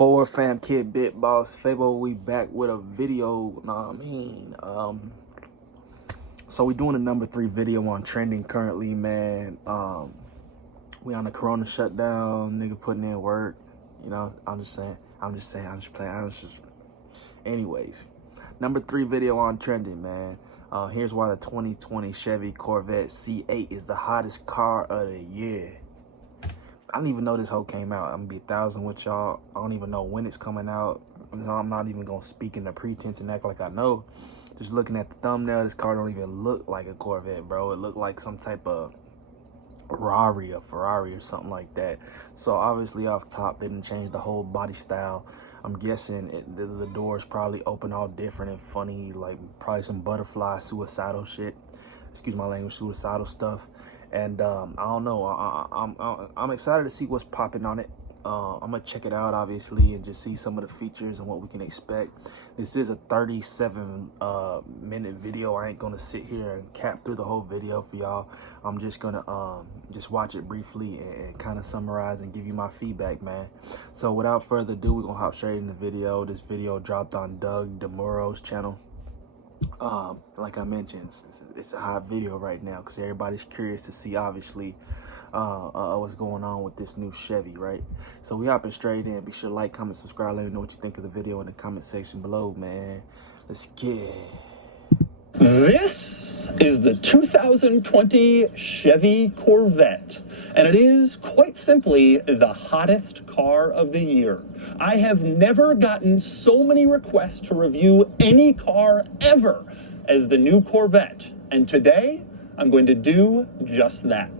Forward fam, kid, bit boss, Fabo, we back with a video. So we doing a number 3 video on trending currently, man. We on the corona shutdown, nigga putting in work. You know, I'm just playing. Anyways, number 3 video on trending, man. Here's why the 2020 Chevy Corvette C8 is the hottest car of the year. I don't even know this whole came out. I'm gonna be 1,000 with y'all. I don't even know when it's coming out. I'm not even gonna speak in the pretense and act like I know. Just looking at the thumbnail, this car don't even look like a Corvette, bro. It looked like some type of Ferrari or something like that. So obviously off top, they didn't change the whole body style. I'm guessing the doors probably open all different and funny, like probably some butterfly suicidal shit. Excuse my language, suicidal stuff. And I don't know. I'm excited to see what's popping on it. I'm gonna check it out, obviously, and just see some of the features and what we can expect. This is a 37-minute video. I ain't gonna sit here and cap through the whole video for y'all. I'm just gonna just watch it briefly and kind of summarize and give you my feedback, man. So without further ado, we're gonna hop straight in the video. This video dropped on Doug DeMuro's channel. Like I mentioned, it's a hot video right now because everybody's curious to see, obviously, what's going on with this new Chevy, right? So we hopping straight in. Be sure to like, comment, subscribe. Let me know what you think of the video in the comment section below, man. Let's get it. This is the 2020 Chevy Corvette, and it is quite simply the hottest car of the year. I have never gotten so many requests to review any car ever as the new Corvette, and today I'm going to do just that.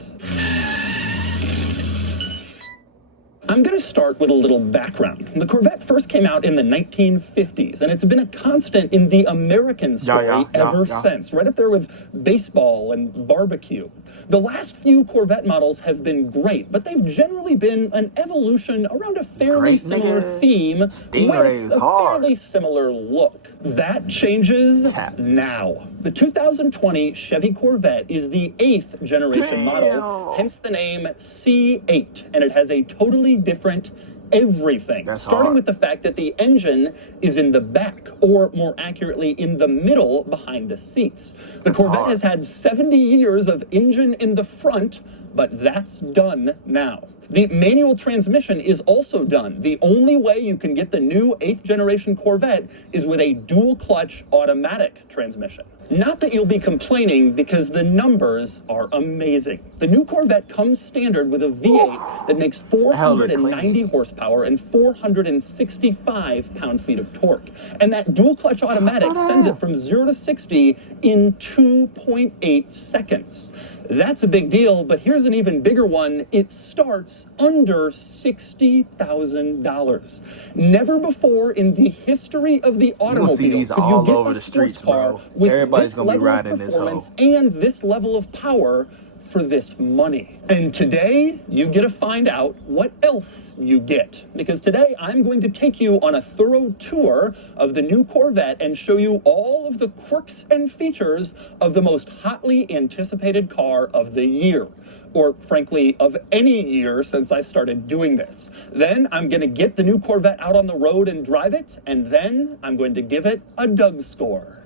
I'm going to start with a little background. The Corvette first came out in the 1950s, and it's been a constant in the American story ever since, right up there with baseball and barbecue. The last few Corvette models have been great, but they've generally been an evolution around a fairly similar theme with a fairly similar look. That changes now. The 2020 Chevy Corvette is the 8th generation model, hence the name C8, and it has a totally different everything. Starting with the fact that the engine is in the back, or more accurately, in the middle behind the seats. The Corvette has had 70 years of engine in the front, but that's done now. The manual transmission is also done. The only way you can get the new 8th generation Corvette is with a dual clutch automatic transmission. Not that you'll be complaining, because the numbers are amazing. The new Corvette comes standard with a V8 that makes 490 horsepower and 465 pound-feet of torque. And that dual clutch automatic sends it from 0 to 60 in 2.8 seconds. That's a big deal, but here's an even bigger one. It starts under $60,000. Never before in the history of the automobile could you get a sports car with this level of performance and this level of power for this money. And today, you get to find out what else you get. Because today, I'm going to take you on a thorough tour of the new Corvette and show you all of the quirks and features of the most hotly anticipated car of the year. Or frankly, of any year since I started doing this. Then I'm going to get the new Corvette out on the road and drive it, and then I'm going to give it a Doug score.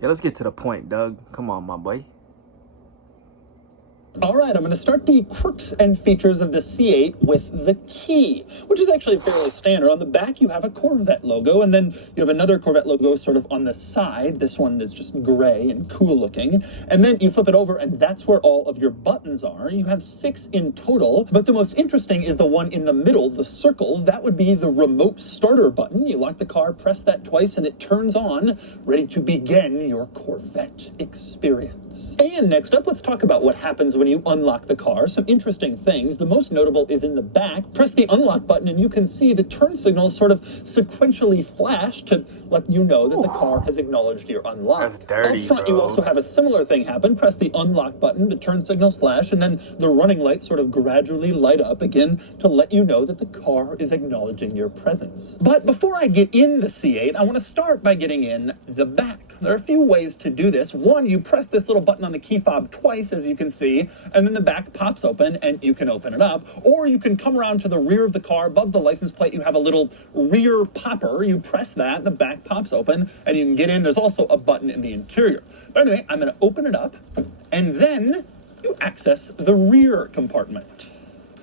Yeah, let's get to the point, Doug. Come on, my boy. All right, I'm going to start the quirks and features of the C8 with the key, which is actually fairly standard. On the back, you have a Corvette logo, and then you have another Corvette logo sort of on the side. This one is just gray and cool looking. And then you flip it over, and that's where all of your buttons are. You have 6 in total, but the most interesting is the one in the middle, the circle. That would be the remote starter button. You lock the car, press that twice, and it turns on, ready to begin your Corvette experience. And next up, let's talk about what happens when you unlock the car. Some interesting things. The most notable is in the back. Press the unlock button and you can see the turn signals sort of sequentially flash to let you know that the car has acknowledged your unlock. That's dirty, Up front, bro. you also have a similar thing happen. Press the unlock button, the turn signals flash, and then the running lights sort of gradually light up again to let you know that the car is acknowledging your presence. But before I get in the C8, I want to start by getting in the back. There are a few ways to do this. One, you press this little button on the key fob twice, as you can see, and then the back pops open and you can open it up. Or you can come around to the rear of the car. Above the license plate, you have a little rear popper. You press that, the back pops open, and you can get in. There's also a button in the interior. But anyway, I'm going to open it up, and then you access the rear compartment.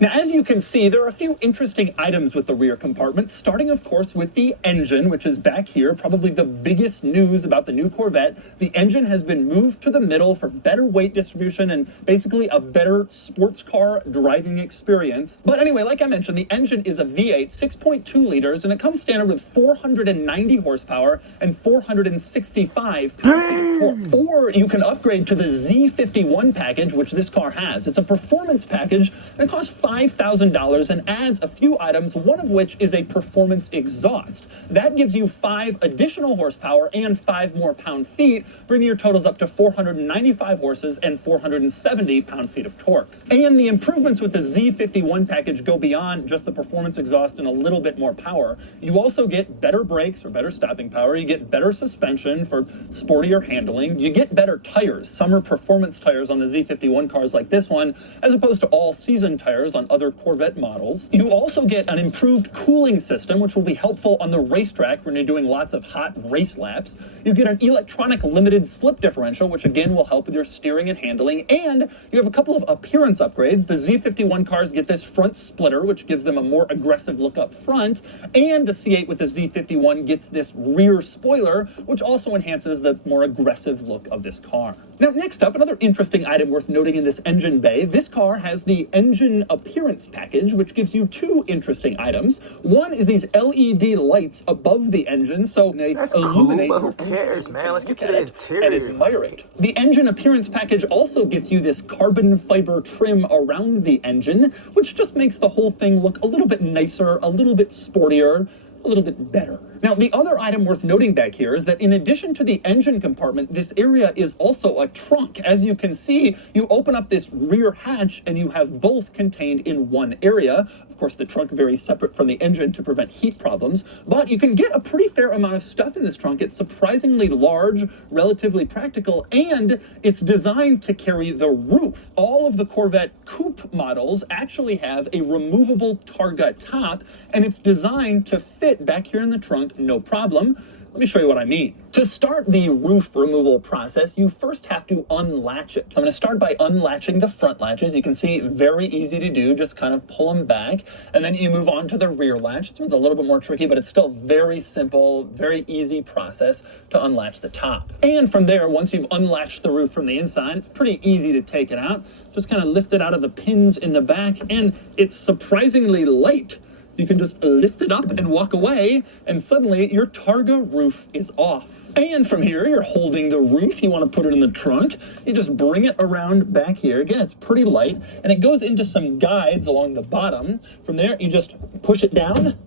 Now, as you can see, there are a few interesting items with the rear compartment, starting, of course, with the engine, which is back here, probably the biggest news about the new Corvette. The engine has been moved to the middle for better weight distribution and basically a better sports car driving experience. But anyway, like I mentioned, the engine is a V8, 6.2 liters, and it comes standard with 490 horsepower and 465 pound-feet of torque. Or you can upgrade to the Z51 package, which this car has. It's a performance package that costs $5,000 and adds a few items, one of which is a performance exhaust. That gives you 5 additional horsepower and 5 more pound-feet, bringing your totals up to 495 horses and 470 pound-feet of torque. And the improvements with the Z51 package go beyond just the performance exhaust and a little bit more power. You also get better brakes or better stopping power. You get better suspension for sportier handling. You get better tires, summer performance tires on the Z51 cars like this one, as opposed to all-season tires on other Corvette models. You also get an improved cooling system, which will be helpful on the racetrack when you're doing lots of hot race laps. You get an electronic limited slip differential, which again will help with your steering and handling. And you have a couple of appearance upgrades. The Z51 cars get this front splitter, which gives them a more aggressive look up front. And the C8 with the Z51 gets this rear spoiler, which also enhances the more aggressive look of this car. Now, next up, another interesting item worth noting in this engine bay. This car has the engine appearance package, which gives you 2 interesting items. One is these LED lights above the engine, so they illuminate. Cool, but who cares, man? Let's get to the interior and admire it. The engine appearance package also gets you this carbon fiber trim around the engine, which just makes the whole thing look a little bit nicer, a little bit sportier, a little bit better. Now, the other item worth noting back here is that in addition to the engine compartment, this area is also a trunk. As you can see, you open up this rear hatch and you have both contained in one area. Of course, the trunk very separate from the engine to prevent heat problems, but you can get a pretty fair amount of stuff in this trunk. It's surprisingly large, relatively practical, and it's designed to carry the roof. All of the Corvette coupe models actually have a removable Targa top, and it's designed to fit back here in the trunk, no problem. Let me show you what I mean. To start the roof removal process, you first have to unlatch it. I'm going to start by unlatching the front latches. You can see, very easy to do, just kind of pull them back. And then you move on to the rear latch. This one's a little bit more tricky, but it's still very simple, very easy process to unlatch the top. And from there, once you've unlatched the roof from the inside, it's pretty easy to take it out. Just kind of lift it out of the pins in the back, and it's surprisingly light. You can just lift it up and walk away, and suddenly your Targa roof is off. And from here, you're holding the roof. You want to put it in the trunk. You just bring it around back here. Again, it's pretty light, and it goes into some guides along the bottom. From there, you just push it down,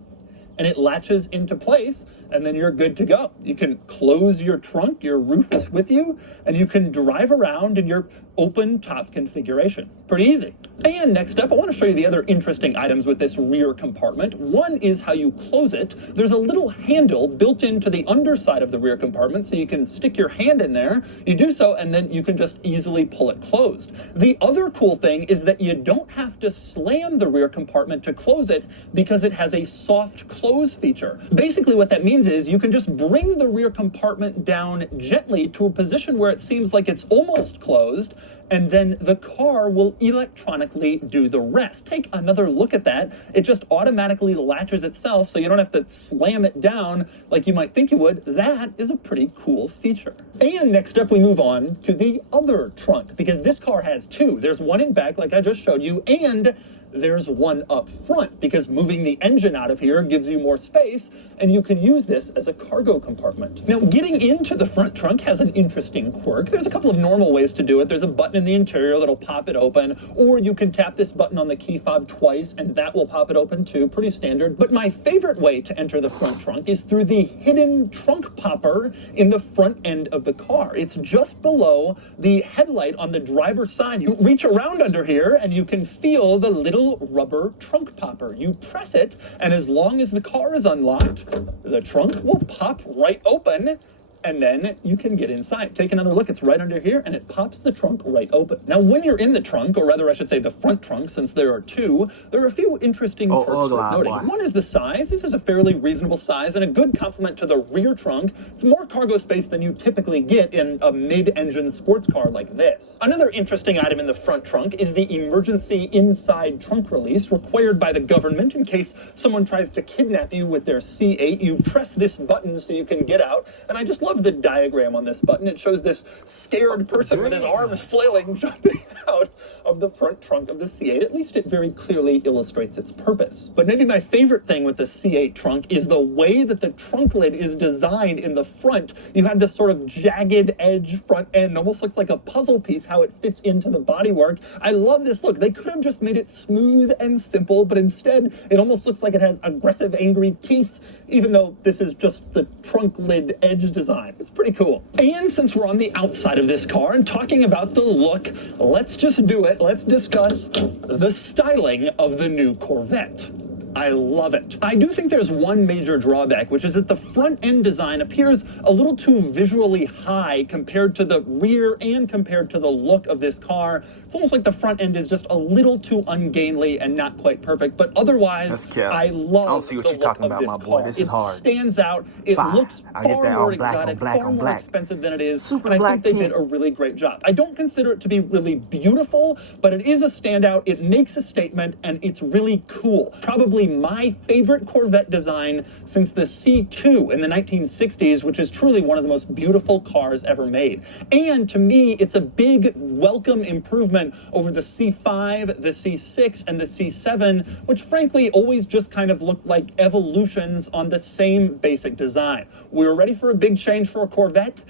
and it latches into place, and then you're good to go. You can close your trunk, your roof is with you, and you can drive around in your open top configuration. Pretty easy. And next up, I want to show you the other interesting items with this rear compartment. One is how you close it. There's a little handle built into the underside of the rear compartment, so you can stick your hand in there. You do so, and then you can just easily pull it closed. The other cool thing is that you don't have to slam the rear compartment to close it, because it has a soft close feature. Basically, what that means is you can just bring the rear compartment down gently to a position where it seems like it's almost closed, and then the car will electronically do the rest. Take another look at that. It just automatically latches itself, so you don't have to slam it down like you might think you would. That is a pretty cool feature. And next up, we move on to the other trunk, because this car has 2. There's one in back, like I just showed you, and there's one up front, because moving the engine out of here gives you more space, and you can use this as a cargo compartment. Now, getting into the front trunk has an interesting quirk. There's a couple of normal ways to do it. There's a button in the interior that'll pop it open, or you can tap this button on the key fob twice, and that will pop it open too. Pretty standard. But my favorite way to enter the front trunk is through the hidden trunk popper in the front end of the car. It's just below the headlight on the driver's side. You reach around under here, and you can feel the little rubber trunk popper. You press it, and as long as the car is unlocked, the trunk will pop right open, and then you can get inside. Take another look. It's right under here, and it pops the trunk right open. Now, when you're in the trunk, or rather I should say the front trunk, since there are two, there are a few interesting perks worth noting. One is the size. This is a fairly reasonable size and a good complement to the rear trunk. It's more cargo space than you typically get in a mid-engine sports car like this. Another interesting item in the front trunk is the emergency inside trunk release required by the government in case someone tries to kidnap you with their C8. You press this button so you can get out, and I just love the diagram on this button. It shows this scared person with his arms flailing jumping out of the front trunk of the C8. At least it very clearly illustrates its purpose. But maybe my favorite thing with the C8 trunk is the way that the trunk lid is designed in the front. You have this sort of jagged edge front end. It almost looks like a puzzle piece how it fits into the bodywork. I love this look. They could have just made it smooth and simple, but instead it almost looks like it has aggressive, angry teeth, even though this is just the trunk lid edge design. It's pretty cool. And since we're on the outside of this car and talking about the look, let's just do it. Let's discuss the styling of the new Corvette. I love it. I do think there's one major drawback, which is that the front end design appears a little too visually high compared to the rear and compared to the look of this car. It's almost like the front end is just a little too ungainly and not quite perfect, but otherwise, I love I don't see what you're talking about, my boy. This is hard. It stands out. It looks far more exotic, far more expensive than it is, and I think they did a really great job. I don't consider it to be really beautiful, but it is a standout. It makes a statement, and it's really cool. Probably my favorite Corvette design since the C2 in the 1960s, which is truly one of the most beautiful cars ever made. And to me, it's a big welcome improvement over the C5, the C6, and the C7, which frankly always just kind of looked like evolutions on the same basic design. We were ready for a big change for a Corvette,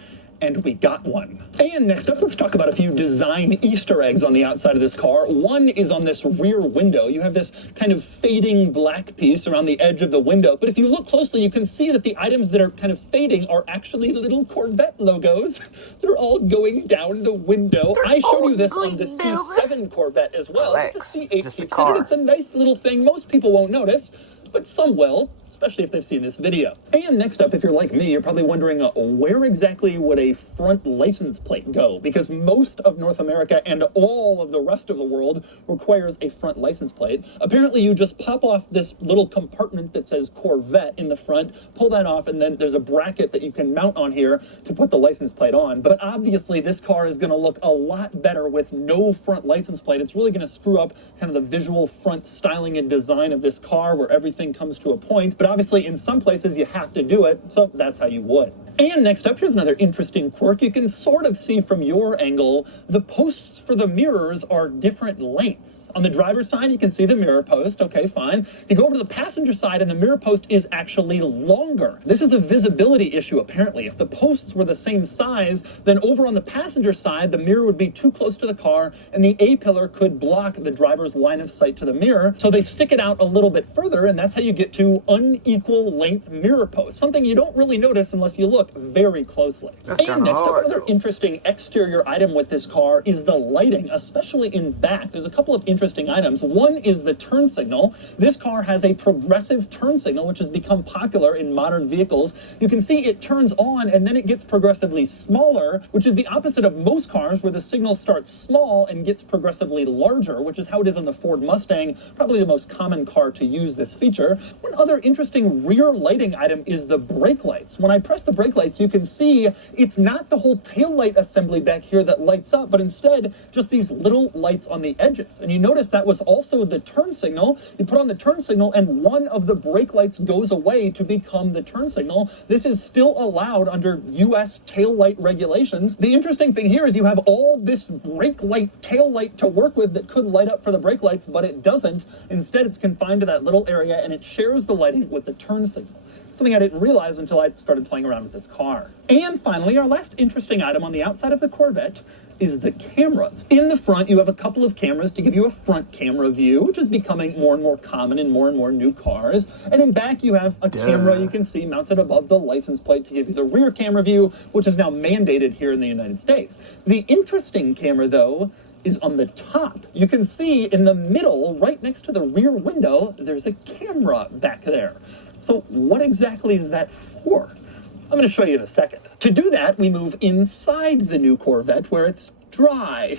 and we got one. And next up, let's talk about a few design Easter eggs on the outside of this car. One is on this rear window. You have this kind of fading black piece around the edge of the window, but if you look closely, you can see that the items that are kind of fading are actually little Corvette logos. They're all going down the window. I showed you this on the C7 Corvette as well. The C8 keeps it. It's a nice little thing. Most people won't notice, but some will, especially if they've seen this video. And next up, if you're like me, you're probably wondering where exactly would a front license plate go? Because most of North America and all of the rest of the world requires a front license plate. Apparently, you just pop off this little compartment that says Corvette in the front, pull that off, and then there's a bracket that you can mount on here to put the license plate on. But obviously, this car is gonna look a lot better with no front license plate. It's really gonna screw up kind of the visual front styling and design of this car where everything comes to a point. But obviously, in some places, you have to do it, so that's how you would. And next up, here's another interesting quirk. You can sort of see from your angle, the posts for the mirrors are different lengths. On the driver's side, you can see the mirror post. Okay, fine. You go over to the passenger side, and the mirror post is actually longer. This is a visibility issue, apparently. If the posts were the same size, then over on the passenger side, the mirror would be too close to the car, and the A-pillar could block the driver's line of sight to the mirror. So they stick it out a little bit further, and that's how you get to unequal length mirror posts, something you don't really notice unless you look very closely. And next up, another interesting exterior item with this car is the lighting, especially in back. There's a couple of interesting items. One is the turn signal. This car has a progressive turn signal, which has become popular in modern vehicles. You can see it turns on and then it gets progressively smaller, which is the opposite of most cars where the signal starts small and gets progressively larger, which is how it is on the Ford Mustang, probably the most common car to use this feature. One other interesting rear lighting item is the brake lights. When I press the brake lights, you can see it's not the whole tail light assembly back here that lights up, but instead just these little lights on the edges. And you notice that was also the turn signal. You put on the turn signal and one of the brake lights goes away to become the turn signal. This is still allowed under US tail light regulations. The interesting thing here is you have all this brake light, tail light to work with that could light up for the brake lights, but it doesn't. Instead, it's confined to that little area and it shares the lighting with the turn signal. Something I didn't realize until I started playing around with this car. And finally, our last interesting item on the outside of the Corvette is the cameras. In the front, you have a couple of cameras to give you a front camera view, which is becoming more and more common in more and more new cars. And in back, you have a camera you can see mounted above the license plate to give you the rear camera view, which is now mandated here in the United States. The interesting camera, though, is on the top. You can see in the middle, right next to the rear window, there's a camera back there. So what exactly is that for? I'm going to show you in a second. To do that, we move inside the new Corvette where it's dry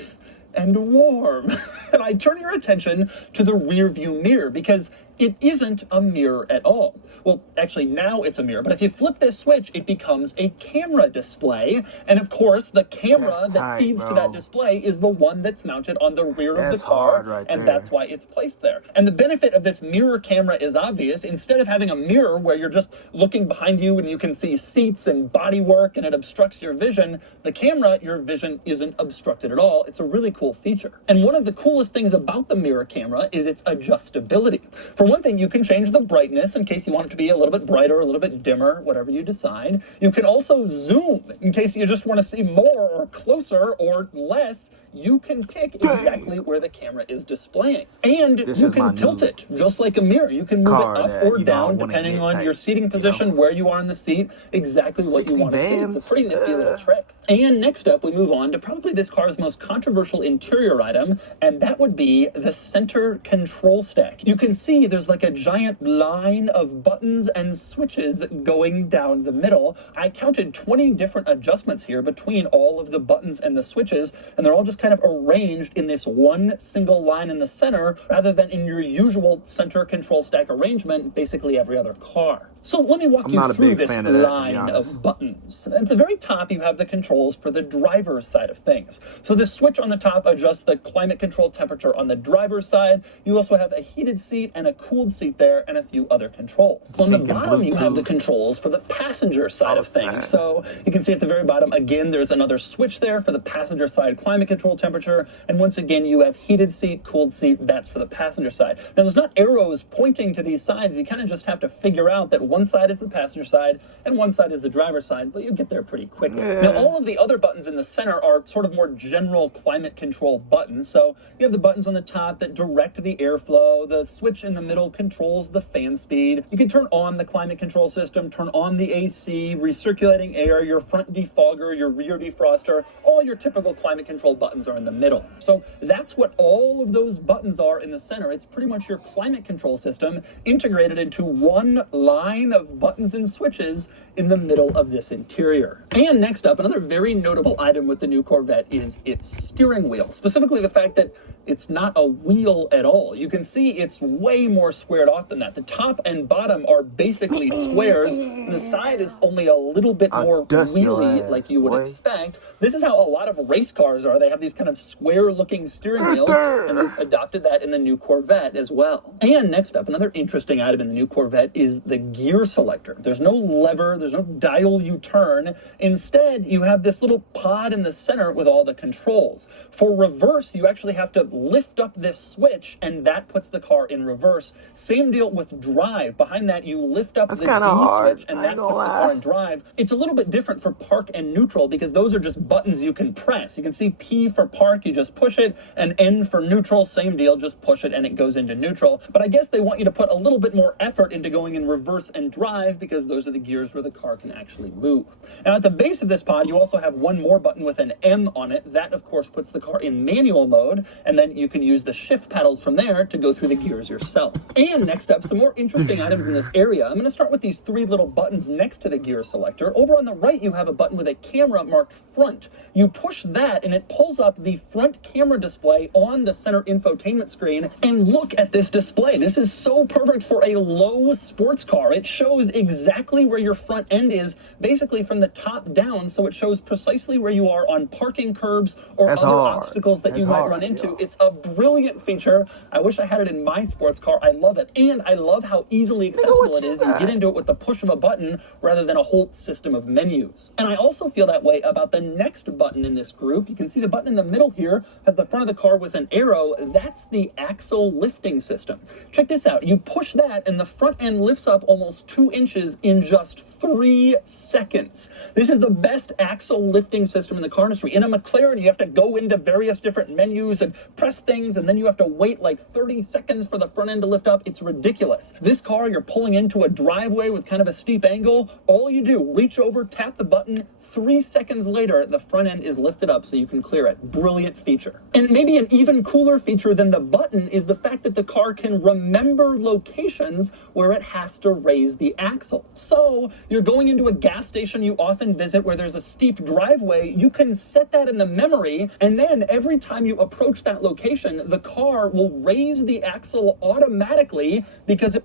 and warm. And I turn your attention to the rear view mirror because it isn't a mirror at all. Well, actually now it's a mirror, but if you flip this switch, it becomes a camera display. And of course, the camera that feeds to that display is the one that's mounted on the rear of the car, and that's why it's placed there. And the benefit of this mirror camera is obvious. Instead of having a mirror where you're just looking behind you and you can see seats and bodywork and it obstructs your vision, the camera, your vision isn't obstructed at all. It's a really cool feature. And one of the coolest things about the mirror camera is its adjustability. For one thing, you can change the brightness in case you want it to be a little bit brighter, a little bit dimmer, whatever you decide. You can also zoom in case you just want to see more or closer or less. You can pick exactly where the camera is displaying. And you can tilt it just like a mirror. You can move it up or down depending on your seating position, where you are in the seat, exactly what you want to see. It's a pretty nifty little trick. And next up, we move on to probably this car's most controversial interior item, and that would be the center control stack. You can see there's like a giant line of buttons and switches going down the middle. I counted 20 different adjustments here between all of the buttons and the switches, and they're all just kind of arranged in this one single line in the center, rather than in your usual center control stack arrangement, basically every other car. So let me walk you through this line of buttons. At the very top, you have the controls for the driver's side of things. So the switch on the top adjusts the climate control temperature on the driver's side. You also have a heated seat and a cooled seat there and a few other controls. On the bottom, you have the controls for the passenger side of things. So you can see at the very bottom, again, there's another switch there for the passenger side climate control temperature. And once again, you have heated seat, cooled seat, that's for the passenger side. Now, there's not arrows pointing to these sides. You kind of just have to figure out that one side is the passenger side and one side is the driver's side, but you get there pretty quickly. Now, all of the other buttons in the center are sort of more general climate control buttons. So you have the buttons on the top that direct the airflow. The switch in the middle controls the fan speed. You can turn on the climate control system, turn on the AC, recirculating air, your front defogger, your rear defroster. All your typical climate control buttons are in the middle. So that's what all of those buttons are in the center. It's pretty much your climate control system integrated into one line of buttons and switches in the middle of this interior. And next up, another very notable item with the new Corvette is its steering wheel, specifically the fact that it's not a wheel at all. You can see it's way more squared off than that. The top and bottom are basically squares. The side is only a little bit more wheelie, like you would expect. This is how a lot of race cars are. They have these kind of square-looking steering wheels, and they've adopted that in the new Corvette as well. And next up, another interesting item in the new Corvette is the gear selector. There's no lever, there's no dial you turn. Instead, you have this little pod in the center with all the controls. For reverse, you actually have to lift up this switch, and that puts the car in reverse. Same deal with drive. Behind that, you lift up the D switch, and that puts the car in drive. It's a little bit different for park and neutral because those are just buttons you can press. You can see P for park, you just push it, and N for neutral, same deal, just push it and it goes into neutral. But I guess they want you to put a little bit more effort into going in reverse and drive because those are the gears where the car can actually move. Now, at the base of this pod, you also have one more button with an M on it. That, of course, puts the car in manual mode, and then you can use the shift paddles from there to go through the gears yourself. And next up, some more interesting items in this area. I'm going to start with these three little buttons next to the gear selector. Over on the right, you have a button with a camera marked front. You push that, and it pulls up the front camera display on the center infotainment screen. And look at this display. This is so perfect for a low sports car. It shows exactly where your front end is, basically from the top down, so it shows precisely where you are on parking curbs or other obstacles that you might run into. It's a brilliant feature. I wish I had it in my sports car. I love it. And I love how easily accessible it is. You get into it with the push of a button rather than a whole system of menus. And I also feel that way about the next button in this group. You can see the button in the middle here has the front of the car with an arrow. That's the Axial lifting system. Check this out. You push that and the front end lifts up almost 2 inches in just 3 seconds. This is the best Axial lifting system in the car industry. In a McLaren, you have to go into various different menus and press things, and then you have to wait like 30 seconds for the front end to lift up. It's ridiculous. This car, you're pulling into a driveway with kind of a steep angle. All you do, reach over, tap the button. 3 seconds later, the front end is lifted up so you can clear it. Brilliant feature. And maybe an even cooler feature than the button is the fact that the car can remember locations where it has to raise the axle. So you're going into a gas station you often visit where there's a steep driveway, you can set that in the memory, and then every time you approach that location, the car will raise the axle automatically because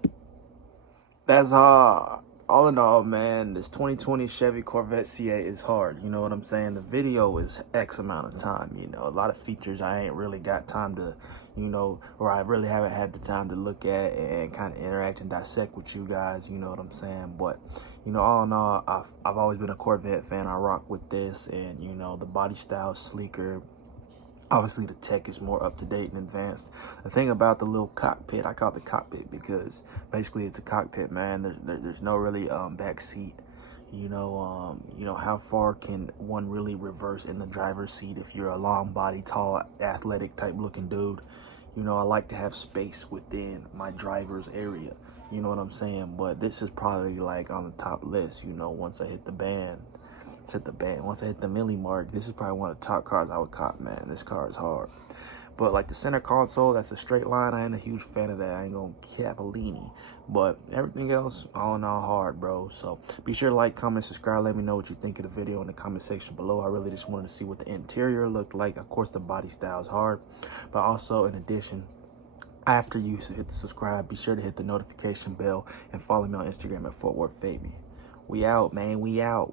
That's all in all, man, this 2020 Chevy Corvette C8 is hard. You know what I'm saying? The video is X amount of time, you know. A lot of features I ain't really got time to, you know, or I really haven't had the time to look at and kind of interact and dissect with you guys, you know what I'm saying? But, you know, all in all, I've always been a Corvette fan. I rock with this, and, you know, the body style is sleeker. Obviously, the tech is more up-to-date and advanced. The thing about the little cockpit, I call it the cockpit because basically it's a cockpit, man. There's no really back seat. You know, how far can one really reverse in the driver's seat if you're a long body, tall, athletic type looking dude? You know, I like to have space within my driver's area. You know what I'm saying? But this is probably like on the top list, you know, once I hit the band. Once I hit the milli mark, this is probably one of the top cars I would cop, man. This car is hard. But like the center console, that's a straight line. I ain't a huge fan of that. I ain't gonna Capellini. But everything else, all in all, hard, bro. So be sure to like, comment, subscribe. Let me know what you think of the video in the comment section below. I really just wanted to see what the interior looked like. Of course, the body style is hard. But also, in addition, after you hit the subscribe, be sure to hit the notification bell and follow me on Instagram at Fort Worth Fabian. We out, man. We out.